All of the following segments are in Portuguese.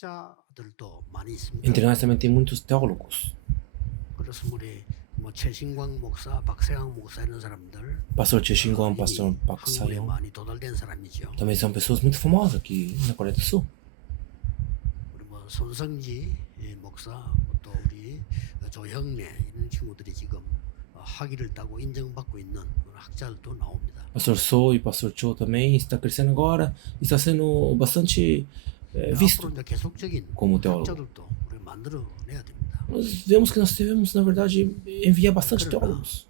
학자들도 많이 있습니다. Entre nós também tem muitos teólogos. 그래서 우리 뭐 최신광 목사, 박세강 목사 이런 사람들 Pastor Chexinguan, 이미 Pastor Pak 한국에 Sayong. 많이 도달된 사람이죠. Também são pessoas muito famosas aqui na Coreia do Sul. 우리 뭐 손성지 목사, 또 우리 조형래 이런 친구들이 지금 학위를 따고 인정받고 있는 학자들도 나옵니다. Pastor So e Pastor Cho também está crescendo agora, está sendo bastante visto 앞으로 이제 계속적인 como teólogo. 학자들도 우리가 만들어내야 됩니다. Nós vemos que nós devemos, na verdade, enviar bastante teólogos.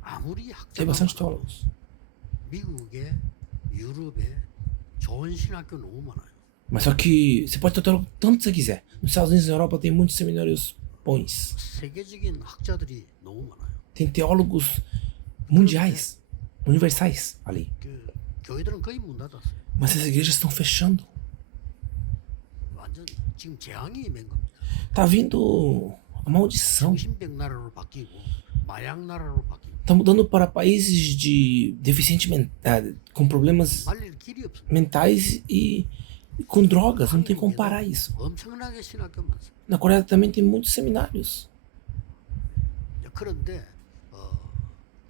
아무리 Tem 학자가 bastante 많아도 teólogos. 미국에, 유럽에 좋은 신학교 너무 많아요. Mas só que você pode ter teólogo tanto você quiser. Nos Estados Unidos e na Europa tem muitos seminários bons. 세계적인 학자들이 너무 많아요. Tem teólogos mundiais, universais ali. 그 교회들은 거의 문 닫았어요. Mas as igrejas estão fechando. 완전 지금 재앙이 맹 겁니다. Tá vindo a maldição. 정신병 나라로 바뀌고 마약 나라로 바뀌고 Tá mudando para países de deficiente mental, com problemas 말릴 길이 없습니다. mentais e com drogas. Não tem como parar isso. 엄청나게 신학교 많습니다. Na Coreia também tem muitos seminários. 그런데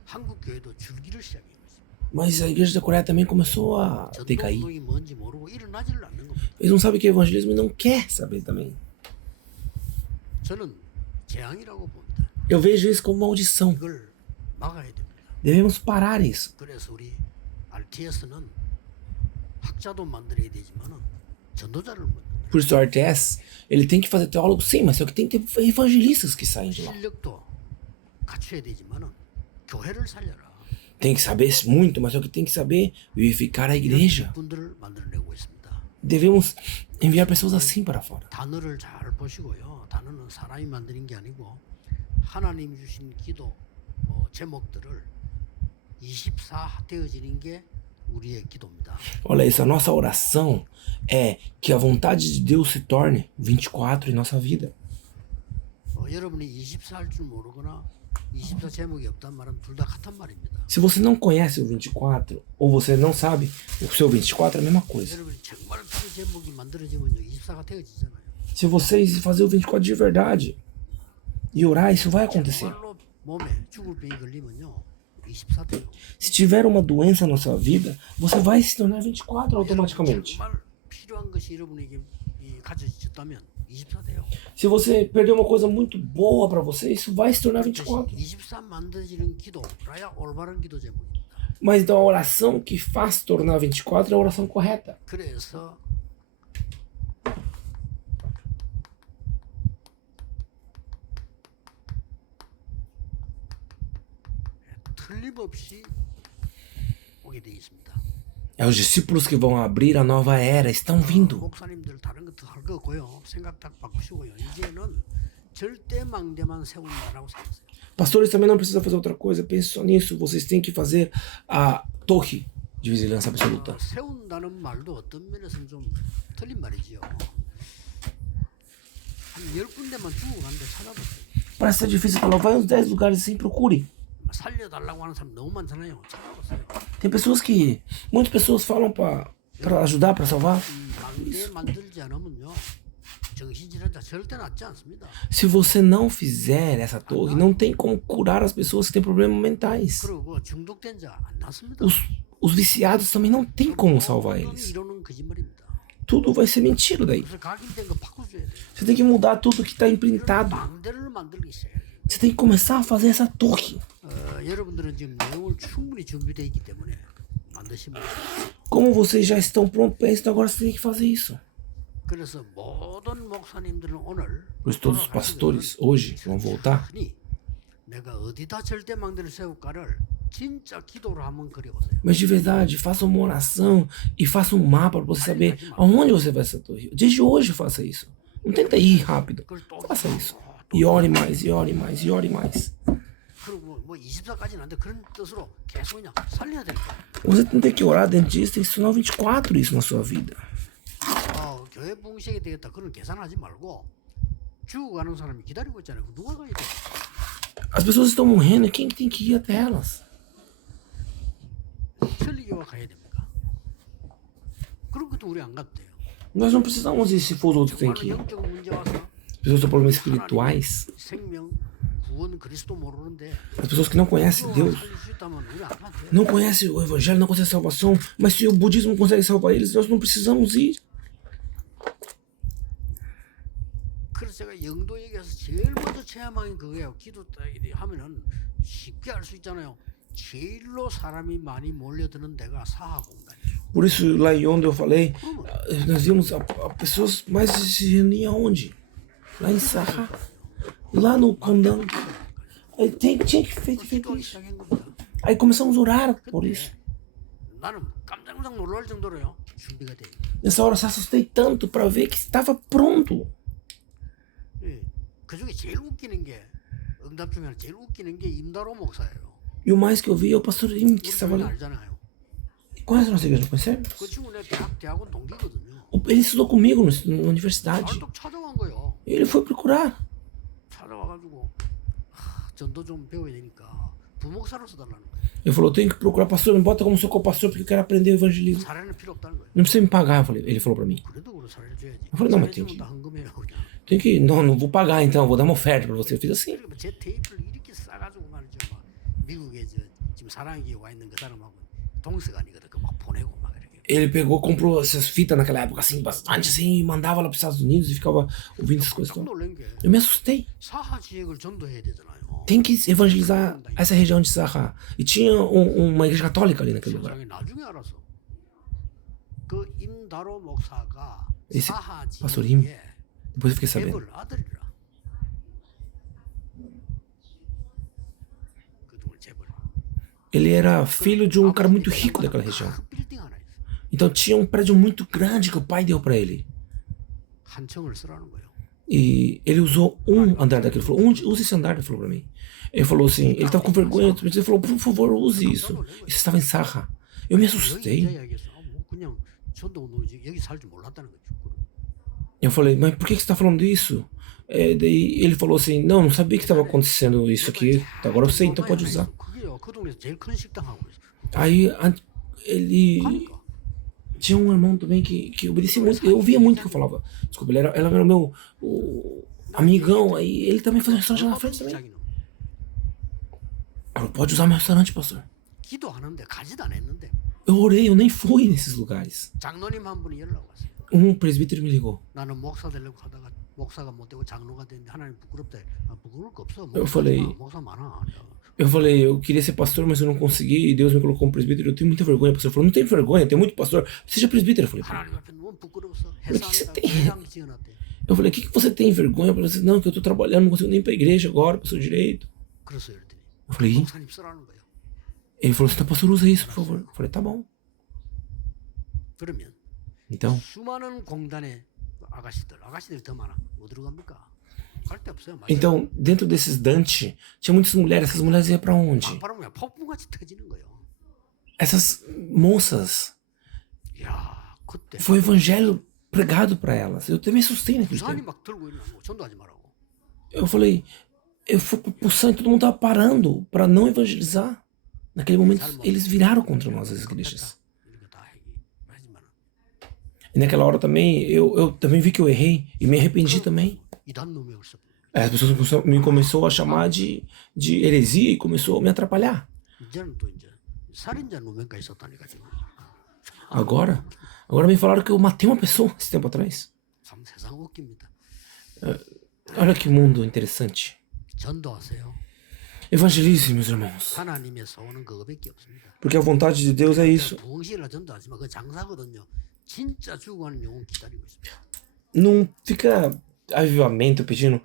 한국 교회도 줄기를 시작한 것입니다. Mas a igreja da Coreia também começou a decair. 전도운동이 뭔지 모르고 일어나지를 않는 겁니다. Eles não sabem o que é evangelismo e não quer saber também. 저는 재앙이라고 봅니다. Eu vejo isso como maldição. 이걸 막아야 됩니다. Devemos parar isso. 그래서 우리 RTS는 학자도 만들어야 되지만은 전도자를 만든다. Por isso o RTS, ele tem que fazer teólogo sim, mas só que tem que ter evangelistas que saem de lá. 실력도 갖춰야 되지만은 교회를 살려라. Tem que saber muito, mas só que tem que saber vivificar a igreja. 분들을 만들어내고 있습니다. Devemos enviar pessoas assim para fora. 단어를 잘 보시고요. 단어는 사람이 만드는 게 아니고 하나님 주신 기도 제목들을 24 되어지는 게 우리의 기도입니다. Olha isso, a nossa oração é que a vontade de Deus se torne 24 em nossa vida. 여러분이 24 할 줄 모르거나 24 제목이 없단 말은 둘 다 같은 말입니다. Se você não conhece o 24 ou você não sabe o seu 24 é a mesma coisa. 여러분이 정말 그 제목이 만들어지면요 24가 되어지잖아요. Se vocês fazer o 24 de verdade e orar, isso vai acontecer. 정말로 몸에 죽을 병이 걸리면요 24 돼요. Se tiver uma doença na sua vida, você vai se tornar 24 automaticamente. 정말 필요한 것이 여러분에게 가져졌다면 24 돼요. Se você perder uma coisa muito boa para você, isso vai se tornar 24. 24 만들어지는 기도라야 올바른 기도 제목입니다. Mas então a oração que faz tornar 24 é a oração correta. 그래서 틀림없이 오게 되어 있습니다. É os discípulos que vão abrir a nova era, estão vindo. 목사님들 다른 것도 할 거고요. 생각 딱 바꾸시고요. 이제는 절대 망대만 세운다라고 생각하세요. Pastores também não precisam fazer outra coisa, pense só nisso. Vocês têm que fazer a torre de vigilância absoluta. 세운다는 말도 어떤 면에서는 좀 틀린 말이지요. 한 10군데만 주고 가는데 찾아보세요. Parece ser difícil falar, vai uns 10 lugares assim, procure. 살려달라고 하는 사람 너무 많잖아요. 찾아보세요. Tem pessoas que, muitas pessoas falam para ajudar, para salvar. 망대 만들지 않으면요. 정신질환자 절대 낫지 않습니다. Se você não fizer essa torre, não tem como curar as pessoas que têm problemas mentais. 그리고 중독된 자 안 낫습니다. Os viciados também não tem como salvar 모든 eles. 이론은 거짓말입니다. Tudo vai ser mentira daí. 그래서 각인된 거 바꿔줘야 돼요. Você tem que mudar tudo que está imprintado. 망대를 만들기 시작해요. Você tem que começar a fazer essa torre. 여러분들은 지금 내용을 충분히 준비되어 있기 때문에 만드시면 돼요. Como vocês já estão prontos para isso, então agora você tem que fazer isso. 그래서 모든 목사님들은 오늘 Por isso todos os pastores hoje vão voltar. 내가 어디다 절대 망대를 세울까를 진짜 기도로 한번 그려보세요. Mas de verdade, faça uma oração e faça um mapa para você saber aonde você vai essa torre. Desde hoje faça isso. Não tenta ir rápido. Faça isso. E ore mais, e ore mais, e ore mais. 그리고 뭐 24까지는 안 돼. 그런 뜻으로 계속 그냥 살려야 될 거야. Você tem que orar dentro disso, tem que se tornar 24 isso na sua vida. 교회 붕식이 되겠다. 그런 계산하지 말고 죽어가는 사람이 기다리고 있잖아요. 누가 가야 돼? As pessoas estão morrendo, e quem tem que ir até elas? 천리교가 가야 됩니까? 그런 것도 우리 안 갔대요. Nós não precisamos ir se for os outros que têm que ir. 정말로 영적 문제 와서 As pessoas têm problemas espirituais. 생명, 구원 그리스도 모르는데 As pessoas que não conhecem Deus, 살릴 수 있다면 우리 안 가도 돼. não conhecem o Evangelho, não conhecem a salvação. Mas se o budismo consegue salvar eles, nós não precisamos ir. 그래서 제가 영도 얘기해서 제일 먼저 체험한 게 그거예요. 기도 딱 이렇게 하면은 쉽게 알 수 있잖아요. 제일로 사람이 많이 몰려드는 데가 사하 공간이에요. Por isso, lá em onde eu falei, nós vimos a pessoas mais se reuniam aonde? Lá em Sarra, lá no Condão. Aí tinha que feito 기도하기 isso. 시작한 겁니다. Aí começamos a orar por isso. 나는 깜짝 놀랄 정도로요. 준비가 돼. Nessa hora eu se assustei tanto para ver que estava pronto. 예. 그 중에 제일 웃기는 게 응답 중에 제일 웃기는 게 임다로 목사예요. E o mais que eu vi é o pastor Im que estava 우리 ali. 알잖아요. Conhece a nossa igreja? Conhece? 그 친구 내 대학원 동기거든요. Ele estudou comigo na universidade. 또 찾아간 거예요. Ele foi procurar. 찾아와가지고 전도 좀 배워야 되니까 부목사로서 달라는 거예요. Ele falou, tenho que procurar pastor, me bota como sou co-pastor porque eu quero aprender o evangelismo. 사례는 필요 없다는 거예요. Não precisa me pagar, ele falou pra mim. 그래도 그걸 사례를 줘야지. Eu falei, não, mas tem 사례 que, 주면 다 헌금해요 그냥. tem que, não vou pagar então, vou dar uma oferta pra você. Eu fiz assim. 그러니까 제 테이프를 이렇게 싸가지고 말이죠. 막 미국에 지금 사랑기에 와 있는 그 사람하고 동서간이거든. 그 막 보내고 막 이렇게. Ele pegou, comprou essas fitas naquela época assim, bastante assim, e mandava lá pros Estados Unidos e ficava ouvindo essas coisas. 깜짝 놀란 게 Eu me assustei. 사하 지역을 전도해야 되잖아요. Tem que evangelizar essa região de Sarra. E tinha uma igreja católica ali naquele lugar. 세상에 나중에 알았어. 그 임다로 목사가 Esse 사하 pastor Im, 지역에 depois eu fiquei sabendo. 재벌 아들이라. 그동안 재벌. Ele era filho de um cara muito rico daquela região. 큰 빌딩 하나 있어. Então tinha um prédio muito grande que o pai deu pra ele. 한 층을 쓰라는 거예요. E ele usou um andar daquele. Ele falou, usa esse andar, ele falou pra mim. Ele falou assim, ele tava com vergonha, ele falou, por favor, use isso. Isso estava em Sarra. Eu me 여기 assustei. 이제 이야기했어. 뭐 그냥 전도 운동이지 여기 살 줄 몰랐다는 거죠. Eu falei, mas por que você tá falando isso? Daí ele falou assim, não sabia que estava acontecendo isso aqui. Agora eu sei, então pode usar. 그게요. 그 동네에서 제일 큰 식당 하고 있어. Aí ele... 가니까. Tinha um irmão também que obedecia muito, eu ouvia muito o que eu falava. Desculpa, ela era meu amigão, aí ele também fazia um restaurante lá na frente também. 자기는 Ela pode usar meu restaurante, pastor. 기도하는데 가지도 안 했는데 Eu orei, eu nem fui nesses lugares. 장로님 한 분이 연락 왔어요. Presbítero me ligou. 나는 목사 되려고 하다가 목사가 못 되고 장로가 됐는데 하나님 부끄럽다. 아, 부끄러울 거 없어. Eu falei, 목사 많아. eu queria ser pastor, mas eu não consegui, e Deus me colocou como presbítero. Eu tenho muita vergonha. O pastor falou, não tem vergonha, tem muito pastor. Seja presbítero. Eu falei, 하나님 앞에 너무 부끄러웠어. Mas que você 회사에다 tem? 회장 지어놨대. eu falei, o que você tem vergonha? Para você, não, que eu tô trabalhando, não consigo nem ir pra igreja agora, pastor direito. 그래서 이랬더니 Eu falei, 목사님 쓰라는 거예요. ele falou assim, pastor, usa isso, por favor. Eu falei, tá bom. 그러면 Então, 수많은 공단의 아가씨들이 더 많아. 뭐 들어갑니까? 갈 데 없어요. então, dentro desses Dante, tinha muitas mulheres. Essas mulheres iam pra onde? 바람이 폭풍같이 터지는 거예요. Essas moças, 야, 그때 foi o evangelho pregado pra elas. Eu também assustei naquele 부산이 tempo. 막 들고 있는 거 전도하지 말라고. Eu falei, eu fui pro sangue, todo mundo tava parando pra não evangelizar. Naquele momento, eles viraram contra nós, as igrejas. 이렇게 다 하지만 E naquela hora também, eu também vi que eu errei e me arrependi também. 이단 놈이 벌써 As pessoas me começou a chamar de heresia e começou a me atrapalhar. 이제는 또 이제 살인자 누명까지 있었다니까 지금. Agora me falaram que eu matei uma pessoa esse tempo atrás. 참 세상 웃깁니다. Olha que mundo interessante. 전도하세요. Evangelize, meus irmãos. 하나님에서 오는 그거밖에 없습니다. Porque a vontade de Deus é isso. 부흥시라 전도하지만 그 장사거든요. 진짜 죽어가는 영혼 기다리고 있습니다. Não fica avivamento pedindo.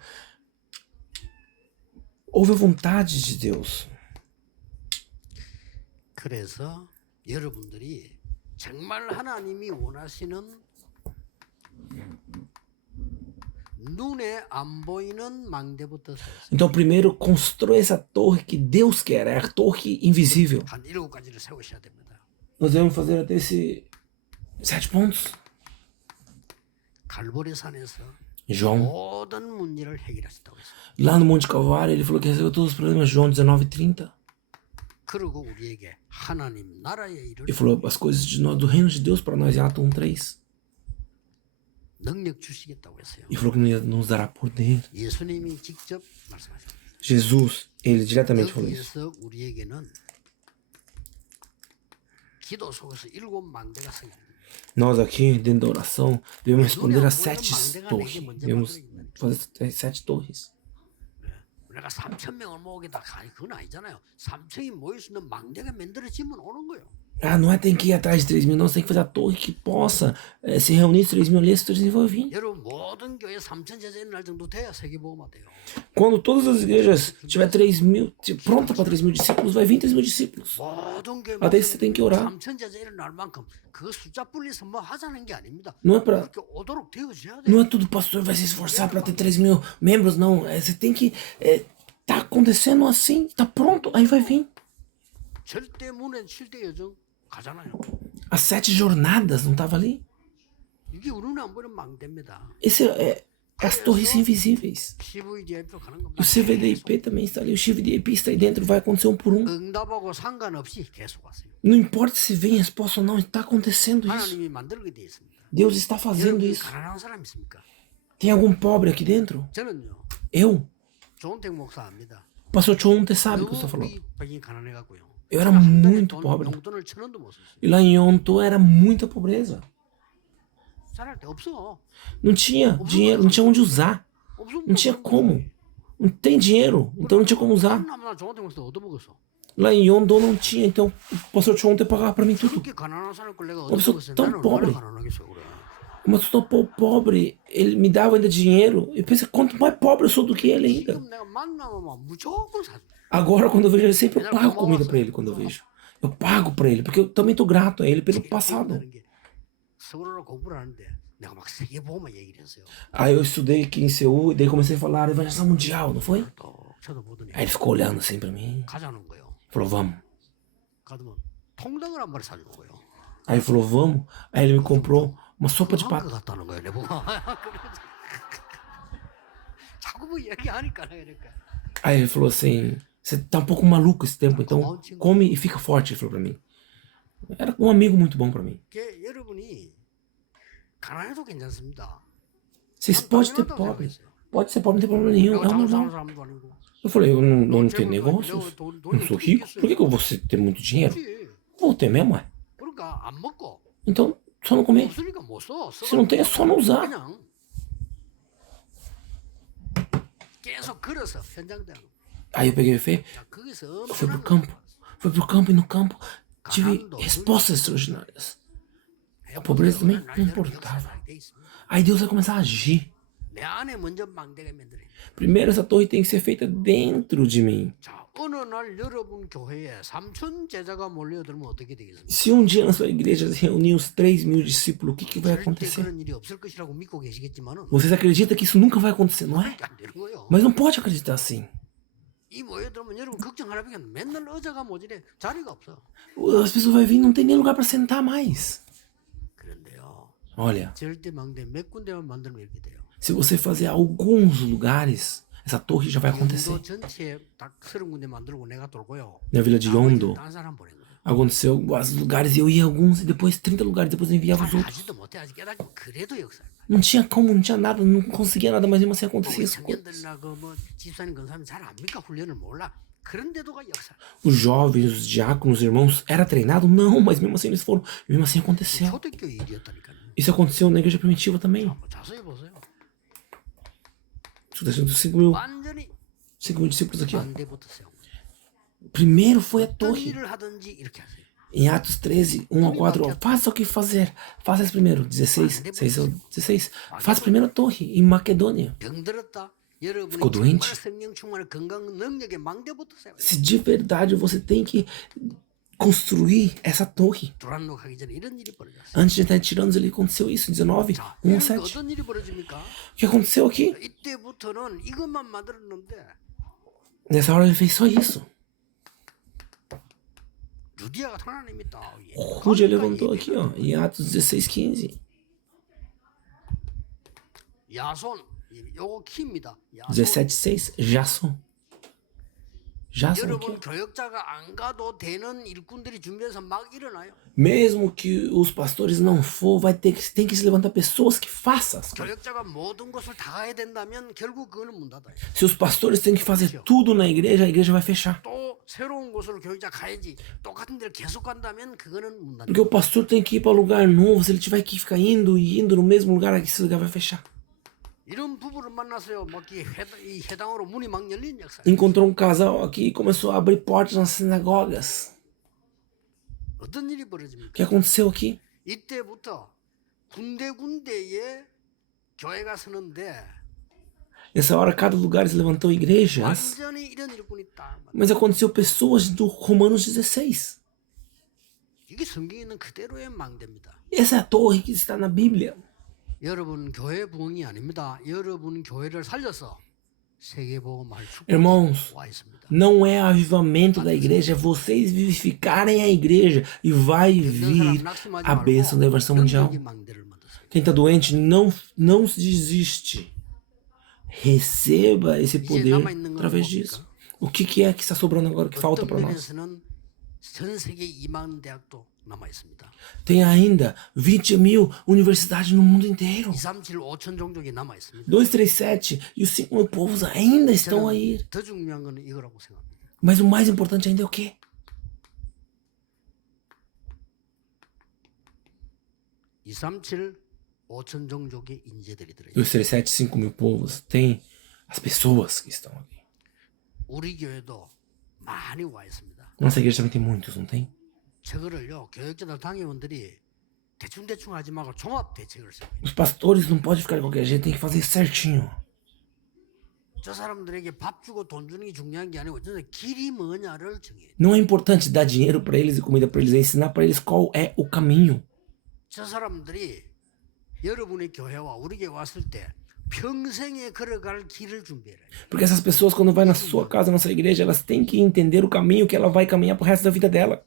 Houve a vontade de Deus. 그래서 여러분들이 정말 하나님이 원하시는 눈에 안 보이는 망대부터 세우세요. Então, primeiro, constrói essa torre que Deus quer, é a torre invisível. 한 7가지를 세우셔야 됩니다. Nós devemos fazer até esse 7 pontos. 갈보리 산에서 João, 모든 문제를 해결하셨다고 했어요. lá no Monte Calvário, ele falou que resolveu todos os problemas. João 19:30. 그리고 우리에게 하나님 나라의 일을 Ele falou as coisas do reino de Deus para nós em Atos 1:3. 능력 주시겠다고 했어요. E falou que nos dará poder. 예수님이 직접 말씀하셨어요. Jesus, ele diretamente falou isso. 여기에서 우리에게는 기도 속에서 7망대가 서 있는 거예요. Nós aqui, dentro da oração, devemos responder a 7 torres. Devemos fazer 7 torres. 우리가 3,000명을 모으겠다. 아니, 그건 아니잖아요. 3,000이 모일 수 있는 망대가 만들어지면 오는 거예요. Ah, não é tem que ir atrás de 3.000, não. Você tem que fazer a torre que possa se reunir 3.000 ali, esses 3.000 vão vir. 여러분 모든 교회 3,000 제자 일어날 정도 돼야 세계보험화 돼요. Quando todas as igrejas tiver 3.000, pronta para 3.000 discípulos, vai vir 3.000 discípulos. 모든 교회 Até isso você tem que orar. 3,000 제자 일어날 만큼 그 숫자 분리서 뭐 하자는 게 아닙니다. Não é para, 그렇게 오도록 되어져야 돼요. não é tudo pastor vai se esforçar para ter 3.000 membros, não. Você tem que tá acontecendo assim, tá pronto, aí vai vir. 절대 문엔 7대 여정 가잖아요. As 7 jornadas, não tava ali? 이게 우리는 안 보이는 망대입니다. Esse é as torres invisíveis. CVDIP 가는 E o 겁니다. CVDIP também está ali, o CVDIP está aí dentro, vai acontecer um por um. 응답하고 상관없이 계속 왔어요. Não importa se vem resposta ou não, está acontecendo isso. 하나님이 만들게 돼 있습니다. Deus está fazendo 여러분 isso. 가난한 사람 있습니까? Tem algum pobre aqui dentro? 저는요. Eu? 조은택 목사 압니다. Pastor Chonte sabe o que eu estou falando. 우리 백인 가난해갖고요. Eu era 한 달에 muito pobre. 용돈을 1,000원도 못 썼어요. E lá em Yonto era muita pobreza. 살할 데 없어. Não tinha dinheiro, não tinha onde usar. Não tinha como. Não tem dinheiro, então não tinha como usar. 나 조은택 목사 얻어먹었어. Lá em Yondo não tinha, então o pastor Chonte pagava pra mim tudo. 그렇게 가난한 사람 걸 내가 Uma pessoa 얻어먹었어요. tão 나는 pobre. 얼마나 가난하겠어 그래. Mas eu estou pobre, ele me dava ainda dinheiro. Eu pensei, quanto mais pobre eu sou do que ele ainda. 지금 내가 만나면 무조건 사줘. Agora, quando eu vejo ele, sempre eu pago comida pra ele quando eu vejo. Eu pago pra ele, porque eu também tô grato a ele pelo passado. 서울로 공부를 하는데 내가 막 세계보험만 얘기를 했어요. Aí eu estudei aqui em Seul e daí comecei a falar evangelização mundial, não foi? 또 쳐다보더니 Aí ele ficou olhando assim pra mim. 가자는 거예요. Falou, vamos. 가더면 통닭을 한 마리 사주는 거예요. Aí ele falou, vamos. Aí ele me comprou uma sopa de 것 pato. 같다는 거예요, 내 보고. 자꾸 뭐 얘기하니까 그러니까. Aí ele falou assim, você tá um pouco maluco esse tempo, então come e fica forte, ele falou pra mim. Era um amigo muito bom pra mim. 그게 여러분이 가난해도 괜찮습니다. Vocês podem ter pobre. Pode ser pobre, não tem problema nenhum. É 내가 um 잘 사는 normal. 사람도 아니고. Eu falei, eu não tenho negócios. Eu não sou rico. Por que eu vou ter muito dinheiro? 그렇지. Vou ter mesmo, é. 그러니까 안 먹고 Então, só não comer. 없으니까 못 써. Se não tem, é só não usar. 그냥 계속 걸어서 현장대로. Aí eu peguei o fé, 자, 거기서 eu fui pro 엄청난 campo. Fui pro campo e no campo tive respostas extraordinárias. A pobreza também não importava. Aí Deus vai começar a agir. 내 안에 먼저 망대가 만들어요. Primeiro, essa torre tem que ser feita dentro de mim. 자, 어느 날 여러분 교회에 3,000 제자가 몰려들면 어떻게 되겠습니까? Se um dia na sua igreja reunir os 3.000 discípulos, o que vai 절대 acontecer? 그런 일이 없을 것이라고 믿고 계시겠지만은 Vocês acreditam que isso nunca vai acontecer, não é? 안 되는 거예요. Mas não pode acreditar assim. 이 모여들면 여러분 걱정 하나밖에 맨날 의자가 모자래 자리가 없어. As pessoas vão vir e não tem nem lugar para sentar mais. 그런데요. Olha, 절대 망대 몇 군데만 만들면 이렇게 돼요. se você fazer alguns lugares, essa torre já vai acontecer. 도 전체 딱 30군데 만들고 내가 돌고요. Na vila de Yondo, 딴 사람 보낸 거예요. aconteceu os lugares, eu ia a alguns e depois 30 lugares, depois eu enviava os outros. 하지도 못해 아직 깨닫고 그래도 역사. Não tinha como, não tinha nada, não conseguia nada, mas mesmo assim acontecia as coisas. 청년들이나 그뭐 집사님 근사님 잘 압니까 훈련을 몰라. 그런데도가 역사. Os jovens, os diáconos, os irmãos, era treinado? Não, mas mesmo assim eles foram, e mesmo assim aconteceu. 초대교 일이었다니까요. Isso aconteceu na igreja primitiva também. 뭐 자세히 보세요. Isso aconteceu com 완전히 5 discípulos aqui, ó. 반대부터 세운 거예요. Primeiro foi a 어떤 torre. 일을 하든지 이렇게 하세요. Em Atos 13, 1 ao 4, ó, faça o que fazer. Faça isso primeiro. 16, 6 ao 16. Faça primeiro a torre, em Macedônia. 병들었다. 여러분이 ficou 정말 doente? 성령 충만한 건강 능력의 망대부터 세워요. Se de verdade você tem que construir essa torre. 두란노 가기 전에 이런 일이 벌어졌어요. Antes de estar tirando ali, aconteceu isso, 19, 자, 1 ao 이렇게 7. 어떤 일이 벌어집니까? O que aconteceu aqui? 이때부터는 이것만 만들었는데 Nessa hora ele fez só isso. 루디아가 하나님 있다. Rúdia levantou aqui, ó, em Atos 16, 15. 야손 요거 키입니다. 야손 17, 6, Jason. já são aqui. 여러분 교역자가 안 가도 되는 일꾼들이 준비해서 막 일어나요. Mesmo que os pastores não for, tem que se levantar pessoas que façam as coisas. 교역자가 모든 것을 다 해야 된다면 결국 그거는 문 닫아요. Se os pastores têm que fazer tudo na igreja, a igreja vai fechar. 또 새로운 곳으로 교역자 가야지. 똑같은 데를 계속 간다면 그거는 문 닫아요. Porque o pastor tem que ir para lugar novo. Se ele tiver que ficar indo e indo no mesmo lugar, esse lugar vai fechar. 이런 부부를 만났어요. 막 이 회당으로 문이 막 열린 역사. Encontrou um casal aqui e começou a abrir portas nas sinagogas. 어떤 일이 O 벌어집니까? que aconteceu aqui? 이때부터 군데군데에 교회가 서는데 Nessa hora, cada lugar se levantou igrejas. 완전히 이런 일꾼이 딱. Mas aconteceu pessoas do Romanos 16. 이게 성경에 있는 그대로의 망대입니다. Essa é a torre que está na Bíblia. 여러분 교회 부흥이 아닙니다. 여러분 교회를 살려서 세계복음할 Irmãos, 축복이 와 있습니다. não é avivamento da igreja, é vocês vivificarem a igreja e vai vir a bênção da versão mundial. Quem está doente, não desiste. Receba esse poder através disso. O que é que está sobrando agora que falta para nós? 전 세계 2만 대학도 남아 있습니다. Tem ainda 20.000 universidades no mundo inteiro. 237, 5천 종족이 남아 있습니다. 237 e os 5.000 povos ainda estão aí. 더 중요한 거는 이거라고 생각합니다. Mas o mais importante ainda é o quê? 237, 5천 종족의 인재들이 들어있어요. 237, 5.000 povos. Tem as pessoas que estão aqui. 우리 교회도 많이 와 있습니다. Nossa igreja também tem muitos, não tem? 저거를요 교역자들 당회원들이 대충 하지 말고 종합 대책을 세워요. Os pastores não podem ficar de qualquer jeito, tem que fazer certinho. 저 사람들에게 밥 주고 돈 주는 게 중요한 게 아니고 진짜 길이 뭐냐를 정해요. Não é importante dar dinheiro para eles e comida para eles, é ensinar para eles qual é o caminho. 저 사람들이 여러분의 교회와 우리 교회 왔을 때 평생에 걸어갈 길을 준비해라. Porque essas pessoas, quando vai na sua casa, na sua igreja, elas têm que entender o caminho que ela vai caminhar pro resto da vida dela.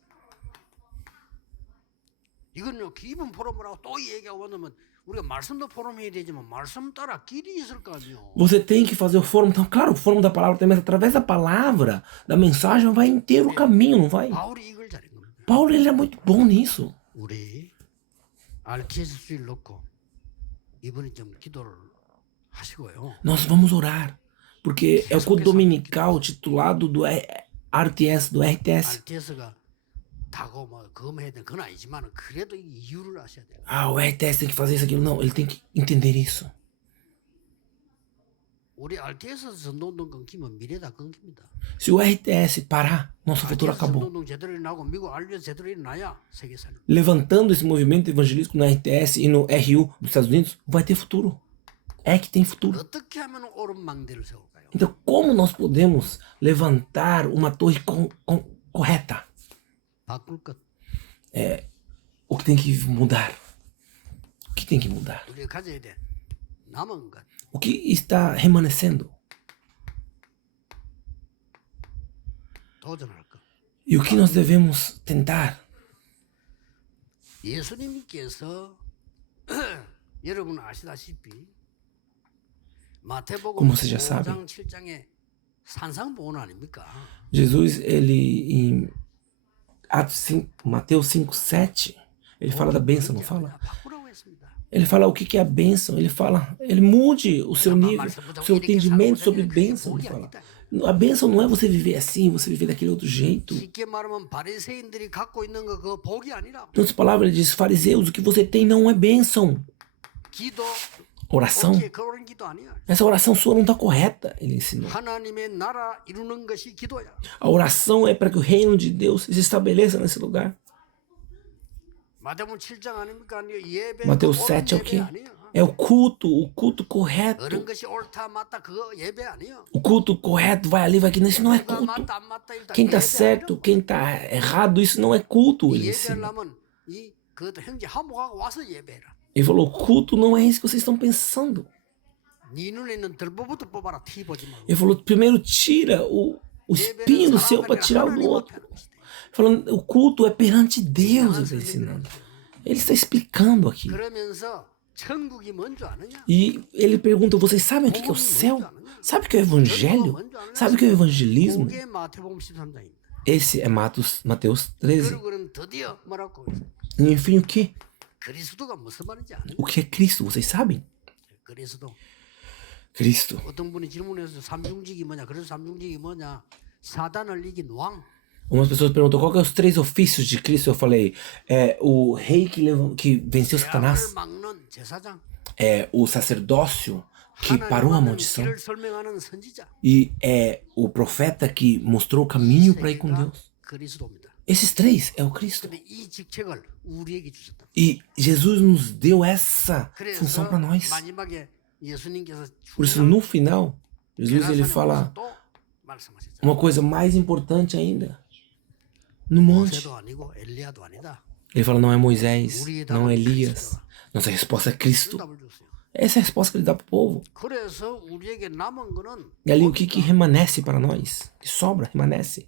이건요 기본 포럼을 하고 또 얘기하고 나면 우리가 말씀도 포럼해야 되지만 말씀 따라 길이 있을 거 아니에요. Você tem que fazer o fórum. Então, claro, o fórum da palavra também, através da palavra, da mensagem, vai inteiro o caminho, não vai? 바울이 이걸 잘한 겁니다. Paulo, ele é muito bom nisso. 우리 RTS 수일 놓고 이번에 좀 기도를 하시고요. Nós vamos orar, porque é o culto dominical titulado do RTS, do RTS. RTS가 다고 뭐 그거 해야 되는 건 아니지만 그래도 이유를 아셔야 돼요. Ah, o RTS tem que fazer isso, aquilo. Não, ele tem que entender isso. 우리 RTS에서 전도운동 끊기면 미래 다 끊깁니다. Se o RTS parar, nosso futuro RTS acabou. 전도운동 제대로 일어나고 미국 알리에서 제대로 일어나야 세계 살려. Levantando esse movimento evangelístico no RTS e no RU dos Estados Unidos, vai ter futuro. É que tem futuro. 어떻게 하면 옳은 망대를 세울까요? Então, como nós podemos levantar uma torre correta? 바꿀 것. O que tem que mudar? O que tem que mudar? 우리가 가져야 돼. 남은 것. O que está remanescendo? 도전할 것. E o que nós devemos tentar? 예수님께서 여러분 아시다시피 Como 마태복음 você já sabe, 5장 7장에 산상보훈 아닙니까? Jesus, ele em Mateus 5:7, ele fala da bênção, não fala? 바꾸라고 했습니다. Ele fala o que é a bênção, ele fala, ele mude o seu nível, o seu entendimento sobre bênção. Ele fala, a bênção não é você viver assim, você viver daquele outro jeito. 쉽게 말하면 바리새인들이 갖고 있는 거 그거 복이 아니라. Em outras palavras, ele diz, fariseus, o que você tem não é bênção. 기도 Oração, 오케이, 그런 기도 아니야. essa oração sua não está correta, ele ensinou. 하나님의 나라 이루는 것이 기도야. A oração é para que o reino de Deus se estabeleça nesse lugar. 마태복음 7장 아닙니까? 예배 Mateus 7 é o quê? É o culto correto. 그런 것이 옳다 맞다 그거 예배 아니야. O culto correto vai ali, vai aqui. Isso não é culto. 맞다 안 맞다 일단 Quem está certo, quem está errado, isso não é culto, ele ensina. 예배하려면 이 그것도 형제 한복하고 와서 예배해라. Ele falou, culto não é isso que vocês estão pensando. 네 눈에 있는 들보부터 뽑아라 티 보지 말고. Ele falou, primeiro tira o espinho do seu para tirar o do outro. Falando, o culto é perante Deus, ele está ensinando. Ele está explicando aqui. 그러면서 천국이 뭔 줄 아느냐? E ele pergunta, vocês sabem o que é o céu? Sabe o que é o evangelho? Sabe o que é o evangelismo? 그게 마태복음 13장입니다. Esse é Mateus 13. 그리고는 드디어 뭐라고 E enfim, o que? 그리스도가 무슨 말인지 아는 O que é Cristo? Vocês sabem? 그리스도. Cristo. 어떤 분이 질문해서 삼중직이 뭐냐? 그래서 삼중직이 뭐냐? 사단을 이긴 왕. Umas pessoas perguntam qual que é os 3 ofícios de Cristo. Eu falei, é o rei que venceu Satanás, 죄악을 막는 제사장. é o sacerdócio que parou a 하나님과는 maldição 길을 설명하는 선지자. e é o profeta que mostrou o caminho para ir com 세계가 Deus. 그리스도입니다. Esses 3 é o Cristo. 근데 이 직책을 우리에게 주셨다. E Jesus nos deu essa função 그래서 para nós. 마지막에 예수님께서 Por isso, no final, Jesus ele fala 또 말씀하셨죠. uma coisa mais importante ainda. No monte, 모세도 아니고 엘리야도 아니다. ele fala, não é Moisés, não é Elias. Nossa resposta é Cristo. 답을 줬어요. Essa é a resposta que ele dá para o povo. 그래서 우리에게 남은 거는 E ali, o que remanesce para nós? Que sobra, remanesce.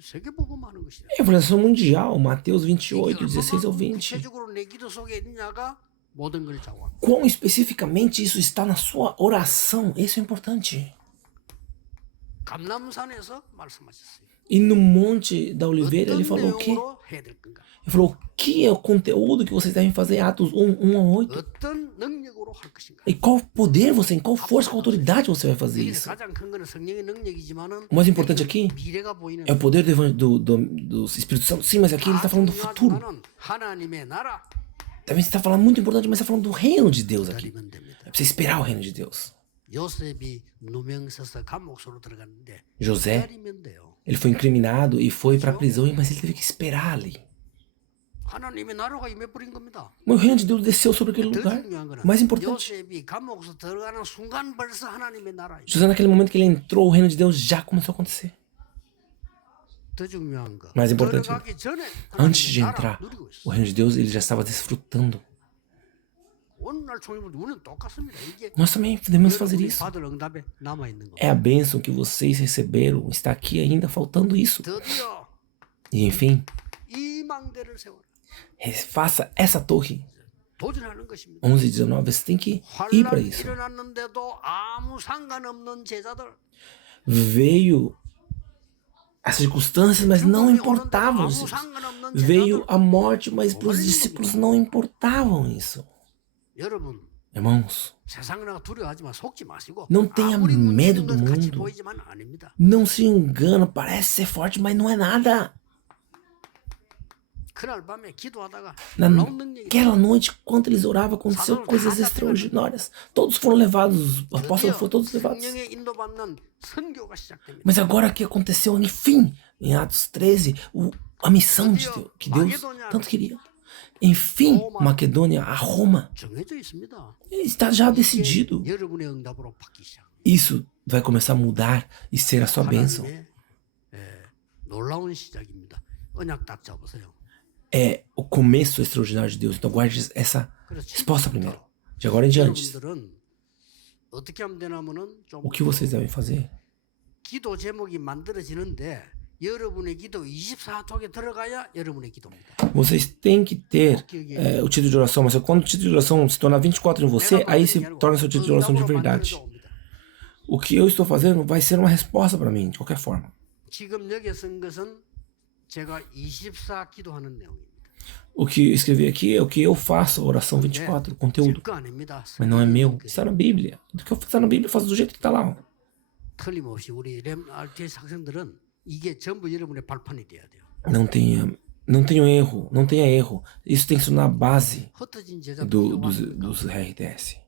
세계복음하는 것이다. Evangelização mundial, Mateus 28, 16 ao 20. 구체적으로 내 기도 속에 있냐가 모든 걸 좌우합니다. Quão especificamente isso está na sua oração? Isso é importante. 감람산에서 말씀하셨어요. E no Monte da Oliveira, ele falou o quê? 내용으로 해야 될 건가? Ele falou o que é o conteúdo que vocês devem fazer em Atos 1 a 8. 어떤 능력으로 할 것인가? E qual poder você, em qual força, qual autoridade você vai fazer 여기서 isso? 가장 큰 거는 성령의 능력이지만은 O mais importante aqui 미래가 보이는 é o poder do Espírito Santo. Sim, mas aqui ele está falando do futuro. 중요하지만은 하나님의 나라 Também você está falando muito importante, mas está falando do reino de Deus aqui. 기다리면 됩니다. É pra você esperar o reino de Deus. 요셉이 누명 써서 감옥소로 들어갔는데 José, 기다리면 돼요. ele foi incriminado e foi para a prisão, mas ele teve que esperar ali. 하나님의 나라가 임해버린 겁니다. Mas o reino de Deus desceu sobre aquele 더 lugar. 중요한 거는 O mais importante, 요셉이 감옥소 들어가는 순간 벌써 하나님의 나라예요. José, naquele momento que ele entrou, o reino de Deus já começou a acontecer. 더 중요한 거. Mais importante, 들어가기 전에 antes de 하나님의 나라 entrar, 누리고 o 있어요. reino de Deus ele já estava desfrutando. 오늘날 총리들 우리는 똑같습니다. 이게 Nós também podemos fazer 여러분이 isso. 받을 응답에 남아 있는 거. É a bênção que vocês receberam, está aqui ainda faltando isso. 드디어 E enfim, 이 망대를 세워라. faça essa torre. 도전하는 것입니다. 11 e 19, você tem que ir para 환란이 isso. 일어났는데도 아무 상관없는 제자들. Veio as circunstâncias, mas não importavam isso. Veio a morte, mas para os discípulos não importavam isso. 여러분, Irmãos, 세상이나 두려워하지만 속지 마시고 não tenha 아무리 medo 문제인 do 것 같이 mundo. 보이지만 아닙니다. Não se engana, parece ser forte, mas não é nada. 그날 밤에 기도하다가 놀라운 능력이 Naquela noite, quando eles oravam, aconteceu coisas extraordinárias. Todos foram levados, os apóstolos foram todos levados. 성령의 인도받는 선교가 시작됩니다. Mas agora que aconteceu, enfim, em Atos 13, a missão de Deus, que Deus tanto queria. Enfim, Macedônia, a Roma, 정해져 있습니다. está já decidido. 여러분의 응답으로 받기 시작. Isso vai começar a mudar e ser a sua bênção. 하나님의 놀라운 시작입니다. 언약 딱 잡으세요. É o começo extraordinário de Deus. Então guarde essa resposta primeiro. De agora em diante, 여러분들은 어떻게 하면 되냐면은 좀 o que vocês devem fazer? 기도 제목이 만들어지는데 여러분의 기도 24쪽에 들어가야 여러분의 기도입니다. Vocês têm que ter o título de oração, mas quando o título de oração se tornar 24 em você, aí se torna seu título de oração de verdade. O que eu estou fazendo vai ser uma resposta para mim, de qualquer forma. 지금 여기에 쓴 것은 제가 24 기도하는 내용입니다. O que eu escrevi aqui é o que eu faço, a oração 24, o conteúdo. 거 아닙니다. Mas não é meu, está na Bíblia. O que eu faço na Bíblia, eu faço do jeito que está lá. 틀림없이 우리 RTS 학생들은 이게 전부 여러분의 발판이 돼야 돼요. Não tenha erro. Isso tem que ser na base 흩어진 제자 dos RTS.